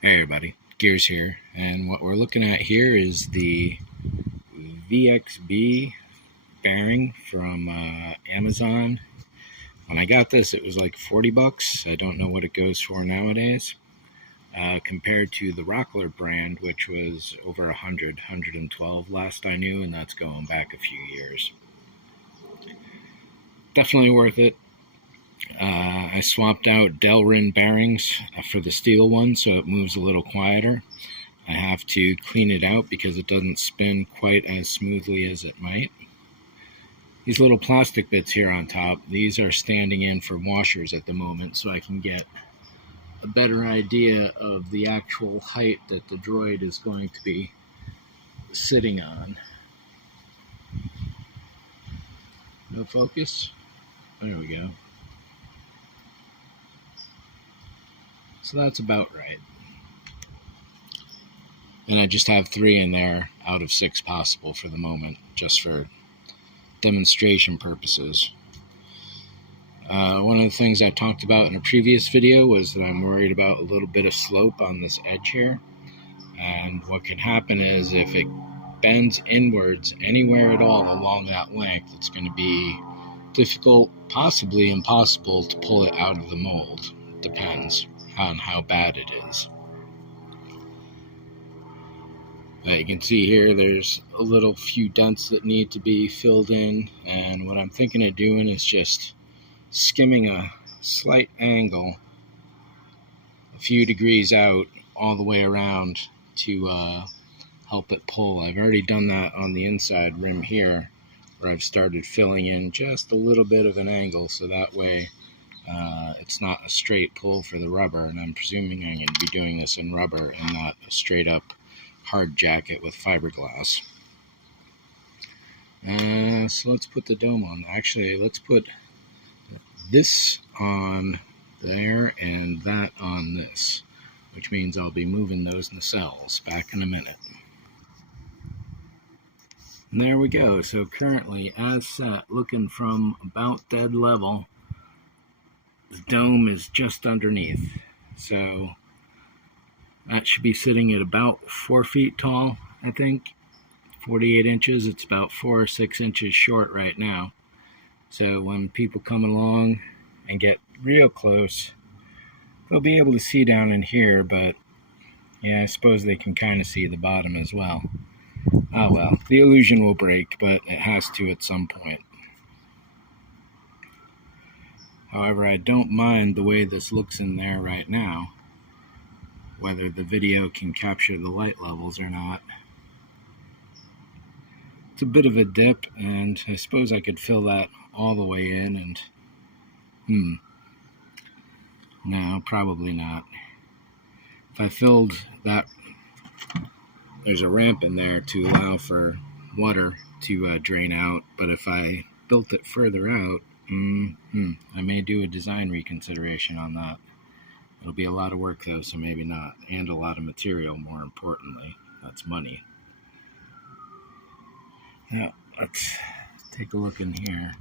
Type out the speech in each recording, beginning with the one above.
Hey everybody, Gears here, and what we're looking at here is the VXB bearing from Amazon. When I got this, it was like 40 bucks. I don't know what it goes for nowadays, compared to the Rockler brand, which was over 112 last I knew, and that's going back a few years. Definitely worth it. I swapped out Delrin bearings for the steel one, so it moves a little quieter. I have to clean it out because it doesn't spin quite as smoothly as it might. These little plastic bits here on top, these are standing in for washers at the moment, so I can get a better idea of the actual height that the droid is going to be sitting on. No focus? There we go. So that's about right. And I just have 3 in there out of 6 possible for the moment, just for demonstration purposes. One of the things I talked about in a previous video was that I'm worried about a little bit of slope on this edge here. And what can happen is if it bends inwards anywhere at all along that length, it's going to be difficult, possibly impossible, to pull it out of the mold. Depends on how bad it is. You can see here there's a little few dents that need to be filled in, and what I'm thinking of doing is just skimming a slight angle a few degrees out all the way around to help it pull. I've already done that on the inside rim here, where I've started filling in just a little bit of an angle, so that way it's not a straight pull for the rubber, and I'm presuming I'm going to be doing this in rubber and not a straight up hard jacket with fiberglass. So let's put the dome on. Actually, let's put this on there and that on this, which means I'll be moving those nacelles back in a minute. And there we go. So currently, as set, looking from about dead level, the dome is just underneath. So that should be sitting at about 4 feet tall, I think. 48 inches. It's about 4 or 6 inches short right now. So when people come along and get real close, they'll be able to see down in here, but yeah, I suppose they can kind of see the bottom as well. Oh well, the illusion will break, but it has to at some point. However, I don't mind the way this looks in there right now, whether the video can capture the light levels or not. It's a bit of a dip, and I suppose I could fill that all the way in, and no, probably not. If I filled that, there's a ramp in there to allow for water to drain out, but if I built it further out, I may do a design reconsideration on that. It'll be a lot of work though, so maybe not, and a lot of material, more importantly. That's money. Now, let's take a look in here.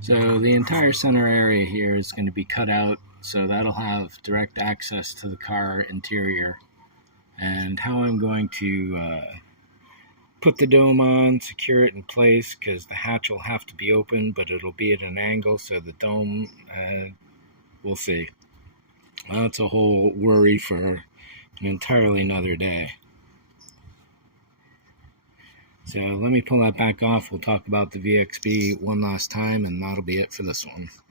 So the entire center area here is going to be cut out, so that'll have direct access to the car interior. And how I'm going to put the dome on, secure it in place, because the hatch will have to be open, but it'll be at an angle, so the dome, we'll see. That's a whole worry for an entirely another day. So let me pull that back off. We'll talk about the VXB one last time, and that'll be it for this one.